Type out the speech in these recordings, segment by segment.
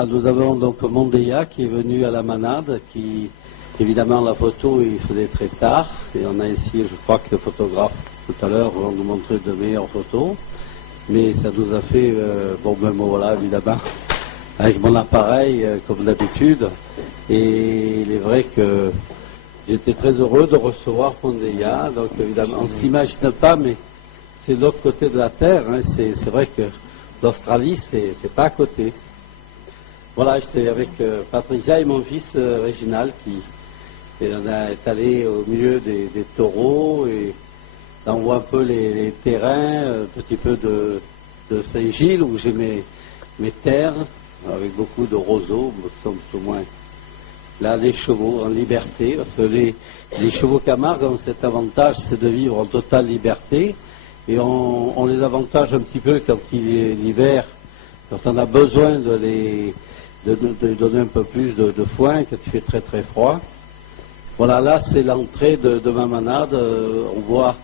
Voilà, nous avons donc Mondéa qui est venu à la manade, qui, évidemment, la photo, il faisait très tard, et on a ici, je crois que le photographe, tout à l'heure, vont nous montrer de meilleures photos, mais ça nous a fait, bon, ben voilà, évidemment, avec mon appareil, comme d'habitude, et il est vrai que j'étais très heureux de recevoir Mondéa, donc évidemment, on ne s'imagine pas, mais c'est de l'autre côté de la Terre, hein, c'est vrai que l'Australie, c'est pas à côté. Voilà, j'étais avec Patricia et mon fils Réginald qui est allé au milieu des taureaux et on voit un peu les terrains, un petit peu de Saint-Gilles où j'ai mes terres avec beaucoup de roseaux, qui sont plus ou moins là les chevaux en liberté, parce que les chevaux Camargue ont cet avantage, c'est de vivre en totale liberté et on les avantage un petit peu quand il est l'hiver, quand on a besoin de donner un peu plus de foin quand il fait très très froid. Voilà, là c'est l'entrée de ma manade, on voit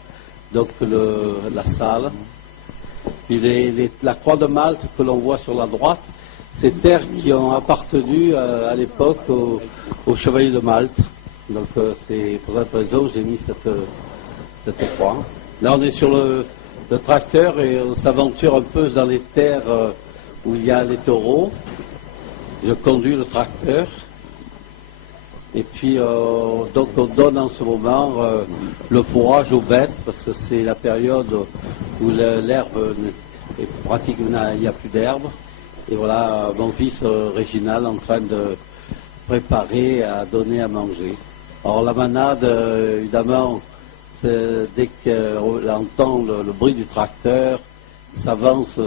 donc la salle. Puis la croix de Malte que l'on voit sur la droite, c'est terres qui ont appartenu à l'époque au chevalier de Malte. Donc c'est pour cette raison que j'ai mis cette croix. Là on est sur le tracteur et on s'aventure un peu dans les terres où il y a les taureaux. Je conduis le tracteur et puis donc on donne en ce moment le fourrage aux bêtes parce que c'est la période où l'herbe est pratiquement, il n'y a plus d'herbe. Et voilà mon fils Réginald en train de préparer à donner à manger. Alors la manade, évidemment, dès qu'on entend le bruit du tracteur, s'avance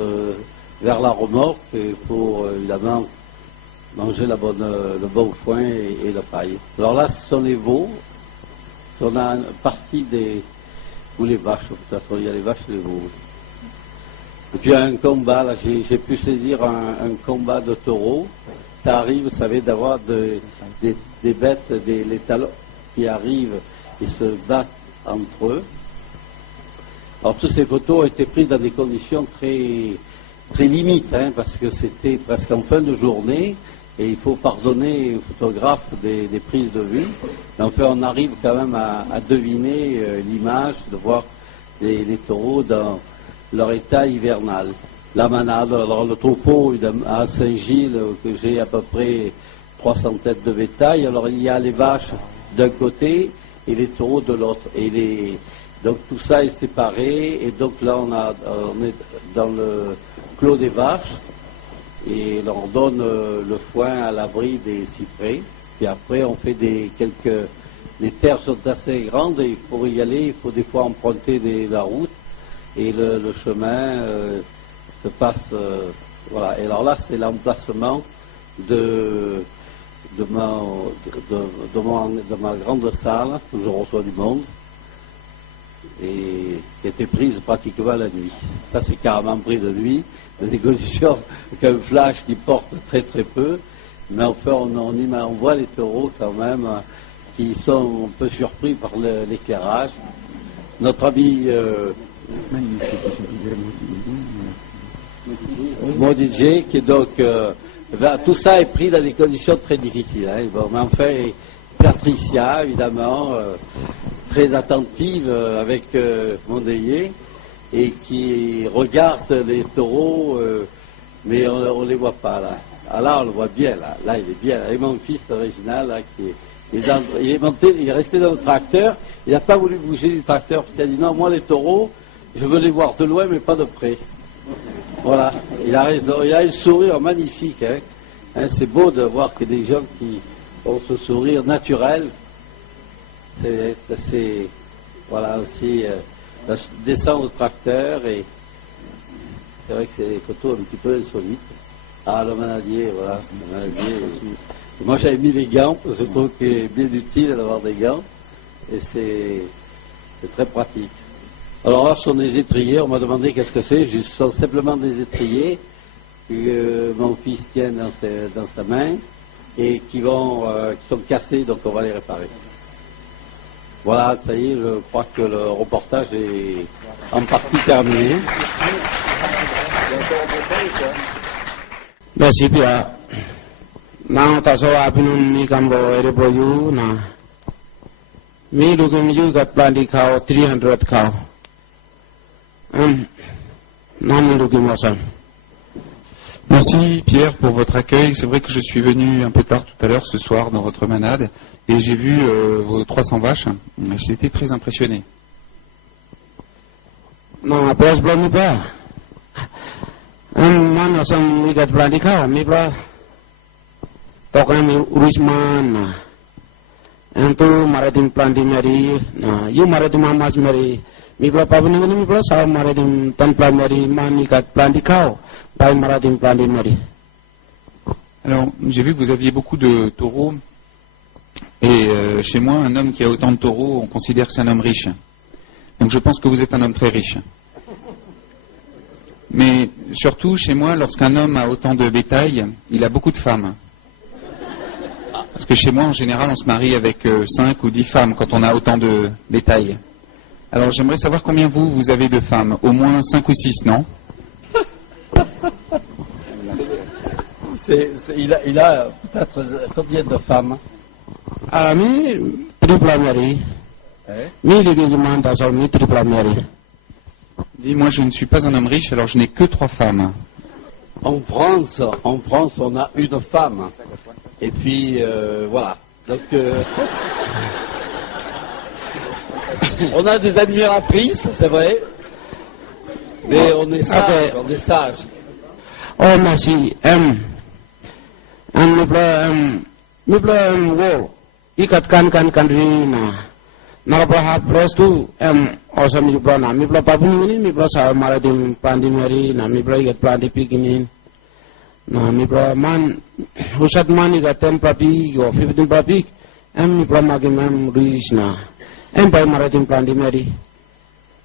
vers la remorque pour évidemment manger le bon foin et la paille. Alors là, ce sont les veaux. On a une partie ou les vaches, peut-être, il y a les vaches et les veaux. Et puis il y a un combat, là, j'ai pu saisir un combat de taureaux. Ça arrive, vous savez, d'avoir des bêtes, les talons qui arrivent et se battent entre eux. Alors toutes ces photos ont été prises dans des conditions très, très limites, hein, parce que c'était presque en fin de journée. Et il faut pardonner aux photographes des prises de vue. Mais enfin, on arrive quand même à deviner l'image, de voir les taureaux dans leur état hivernal. La manade, alors le troupeau à Saint-Gilles, que j'ai à peu près 300 têtes de bétail. Alors il y a les vaches d'un côté et les taureaux de l'autre. Donc tout ça est séparé. Et donc là, on est dans le clos des vaches. Et on donne le foin à l'abri des cyprès. Puis après, on fait les terres sont assez grandes et pour y aller, il faut des fois emprunter la route. Et le chemin se passe. Voilà. Et alors là, c'est l'emplacement de ma grande salle où je reçois du monde et qui a été prise pratiquement la nuit. Ça, c'est carrément pris de nuit. Des conditions avec un flash qui porte très très peu, mais enfin on voit les taureaux quand même qui sont un peu surpris par l'éclairage. Notre ami Modijé, qui est donc tout ça est pris dans des conditions très difficiles. Hein. Bon, mais enfin Patricia évidemment très attentive avec Mondéa. Et qui regarde les taureaux, mais on ne les voit pas là. Ah, là, on le voit bien, là il est bien. Et mon fils original, là, il est resté dans le tracteur, il n'a pas voulu bouger du tracteur, parce qu'il a dit non, moi les taureaux, je veux les voir de loin, mais pas de près. Voilà, il a raison, il a un sourire magnifique. Hein, c'est beau de voir que des gens qui ont ce sourire naturel, c'est voilà aussi... descend au tracteur et c'est vrai que c'est des photos un petit peu insolites. Ah, le manadier, voilà, le manadier. Moi j'avais mis les gants, parce que je trouve qu'il est bien utile d'avoir des gants et c'est très pratique. Alors là, ce sont des étriers, on m'a demandé qu'est-ce que c'est, ce sont simplement des étriers que mon fils tient dans sa main et qui sont cassés, donc on va les réparer. Voilà, ça y est, je crois que le reportage est en partie terminé. Merci Pierre. Now taso apinun mi kambo ereboyu na. Mi lugum you got plenty cow, 300 cow. Nam lugum awesome. Merci Pierre pour votre accueil. C'est vrai que je suis venu un peu tard tout à l'heure ce soir dans votre manade et j'ai vu vos 300 vaches. J'étais très impressionné. Non, après je blâme pas. Man awesome we got plenty cow. Mi bla. Tokan mi urisman. Tu maritim plenty mary. You maritim mamas mary. Mi bla pabuning mi bla sa maritim tan plenty mary man we got plenty cow. Alors, j'ai vu que vous aviez beaucoup de taureaux. Et chez moi, un homme qui a autant de taureaux, on considère que c'est un homme riche. Donc je pense que vous êtes un homme très riche. Mais surtout, chez moi, lorsqu'un homme a autant de bétail, il a beaucoup de femmes. Parce que chez moi, en général, on se marie avec 5 ou 10 femmes quand on a autant de bétail. Alors j'aimerais savoir combien vous avez de femmes. Au moins 5 ou 6, non ? Il a peut-être combien de femmes? Mi triple mary. Mi ligament dasol mi triple mary. Dis-moi, je ne suis pas un homme riche, alors je n'ai que 3 femmes. En France, on a une femme. Et puis, voilà. Donc, on a des admiratrices, c'est vrai. Mais on est sage, okay. On est sage. Oh, merci. Mi bla wo. Ikat kan country na. Narabaha place tu awesome mi bla na. Mi bla papuni ni mi bla sa maradim pandi mari na mi bla ikat pandi piginin. Na mi bla man usat man ikat 10 papi or 15 papi. Mi bla magim ruis na. By maradim pandi mari.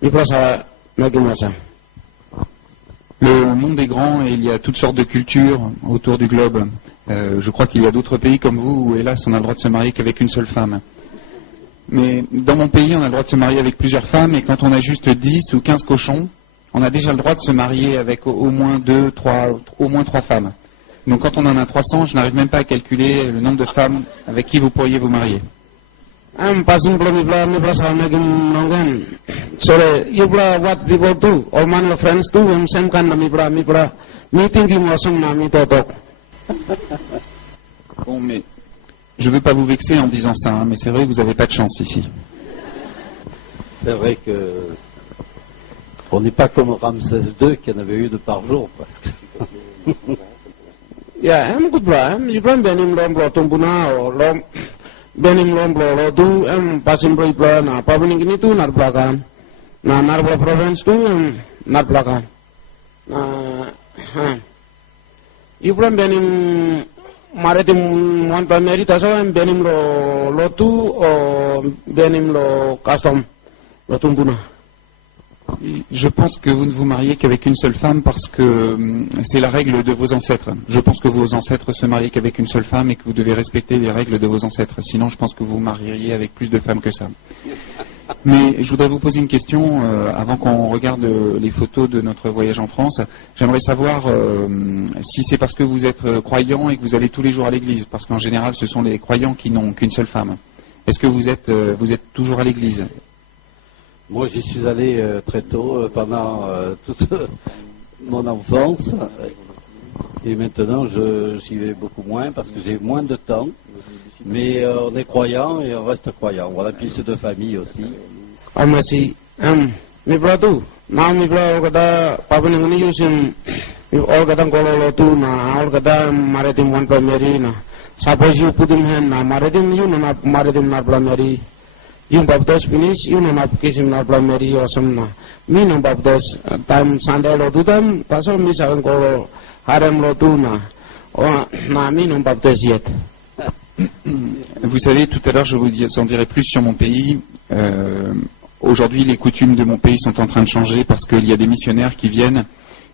Mi bla sa magim asa. Le monde est grand et il y a toutes sortes de cultures autour du globe. Je crois qu'il y a d'autres pays comme vous où, hélas, on a le droit de se marier qu'avec une seule femme. Mais dans mon pays, on a le droit de se marier avec plusieurs femmes et quand on a juste 10 ou 15 cochons, on a déjà le droit de se marier avec au moins 3 femmes. Donc quand on en a 300, je n'arrive même pas à calculer le nombre de femmes avec qui vous pourriez vous marier. Passing mi bla sa magim nongan. So you bla what people do, all man of friends do, same kan mi bla meeting him awesome na mi totok. Bon, mais je ne veux pas vous vexer en disant ça, hein, mais c'est vrai que vous n'avez pas de chance ici. C'est vrai que on n'est pas comme Ramsès II qui en avait une par jour. Parce que yeah, good bra. You bla benim lom tumbuna lom benim lom lo du passing bla na pabuning ini tu nar blakan. Na Narva province tu nar blakan. You bla benim maritim one primary taso benim lo tu o benim lo custom lo tumbuna. Je pense que vous ne vous mariez qu'avec une seule femme parce que c'est la règle de vos ancêtres. Je pense que vos ancêtres se mariaient qu'avec une seule femme et que vous devez respecter les règles de vos ancêtres. Sinon, je pense que vous vous marieriez avec plus de femmes que ça. Mais je voudrais vous poser une question avant qu'on regarde les photos de notre voyage en France. J'aimerais savoir si c'est parce que vous êtes croyant et que vous allez tous les jours à l'église. Parce qu'en général, ce sont les croyants qui n'ont qu'une seule femme. Est-ce que vous êtes toujours à l'église ? Moi, j'y suis allé très tôt, pendant toute mon enfance. Et maintenant, j'y vais beaucoup moins parce que j'ai moins de temps. Mais on est croyant et on reste croyant. Voilà, puis c'est de famille aussi. Ah, merci. Mi bratu, na mi bra kata pabuning ini yusim, all kata kololo tu na, all kata maritim one primary na. Suppose you put him hand na maritim you na maritim na primary. Yung baptos finish, you na kisim na primary awesome na. Mi na baptos time Sunday lo tu tam, taso mi sa kolo harem lo tu na. Oh, na mi na baptos yet. Vous savez, tout à l'heure, je vous en dirai plus sur mon pays. Aujourd'hui, les coutumes de mon pays sont en train de changer parce qu'il y a des missionnaires qui viennent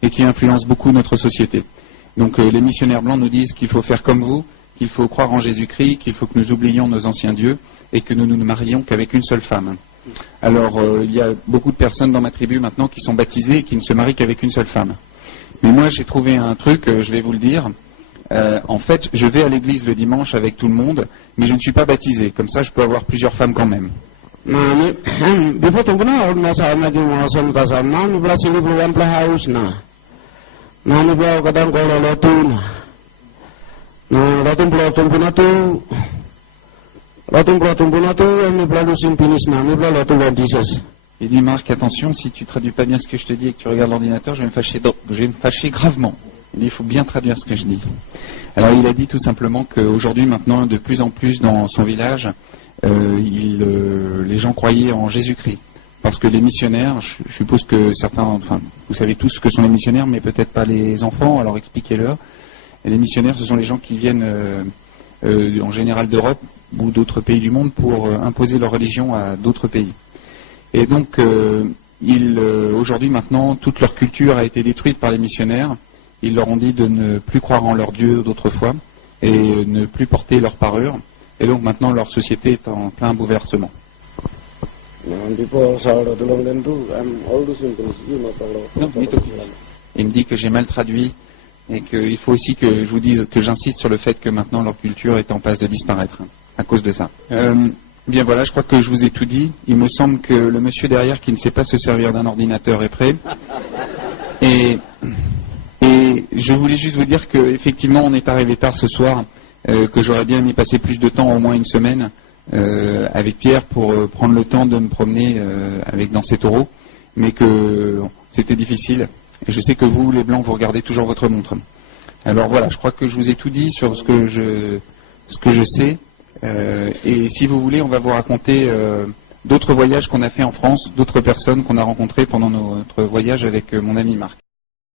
et qui influencent beaucoup notre société. Donc les missionnaires blancs nous disent qu'il faut faire comme vous, qu'il faut croire en Jésus-Christ, qu'il faut que nous oublions nos anciens dieux et que nous ne nous marions qu'avec une seule femme. Alors il y a beaucoup de personnes dans ma tribu maintenant qui sont baptisées et qui ne se marient qu'avec une seule femme. Mais moi, j'ai trouvé un truc, je vais vous le dire. En fait, je vais à l'église le dimanche avec tout le monde, mais je ne suis pas baptisé. Comme ça, je peux avoir plusieurs femmes quand même. Na mi before tumpuna or na sa na ki mo som ta sa na mi bla sili bro wan pla house na mi bla kadang ko lo tu na ratum bla tumpuna tu mi bla lu sim pinis na mi bla lo tu wan Jesus. Il dit Marc, attention, si tu traduis pas bien ce que je te dis et que tu regardes l'ordinateur, je vais me fâcher gravement. Il dit, il faut bien traduire ce que je dis. Alors il a dit tout simplement qu'aujourd'hui, maintenant, de plus en plus dans son village, les gens croyaient en Jésus-Christ. Parce que les missionnaires, je suppose que certains, enfin, vous savez tous ce que sont les missionnaires, mais peut-être pas les enfants, alors expliquez-leur. Et les missionnaires, ce sont les gens qui viennent en général d'Europe ou d'autres pays du monde pour imposer leur religion à d'autres pays. Et donc, aujourd'hui, maintenant, toute leur culture a été détruite par les missionnaires. Ils leur ont dit de ne plus croire en leur Dieu d'autrefois et ne plus porter leur parure. Et donc, maintenant, leur société est en plein bouleversement. Non, il me dit que j'ai mal traduit et qu'il faut aussi que je vous dise, que j'insiste sur le fait que maintenant, leur culture est en passe de disparaître à cause de ça. Bien voilà, je crois que je vous ai tout dit. Il me semble que le monsieur derrière qui ne sait pas se servir d'un ordinateur est prêt. Et je voulais juste vous dire qu'effectivement on est arrivé tard ce soir, que j'aurais bien aimé passer plus de temps, au moins une semaine, avec Pierre pour prendre le temps de me promener dans ces taureaux, mais que c'était difficile. Et je sais que vous, les Blancs, vous regardez toujours votre montre. Alors voilà, je crois que je vous ai tout dit sur ce que je sais. Et si vous voulez, on va vous raconter d'autres voyages qu'on a fait en France, d'autres personnes qu'on a rencontrées pendant notre voyage avec mon ami Marc.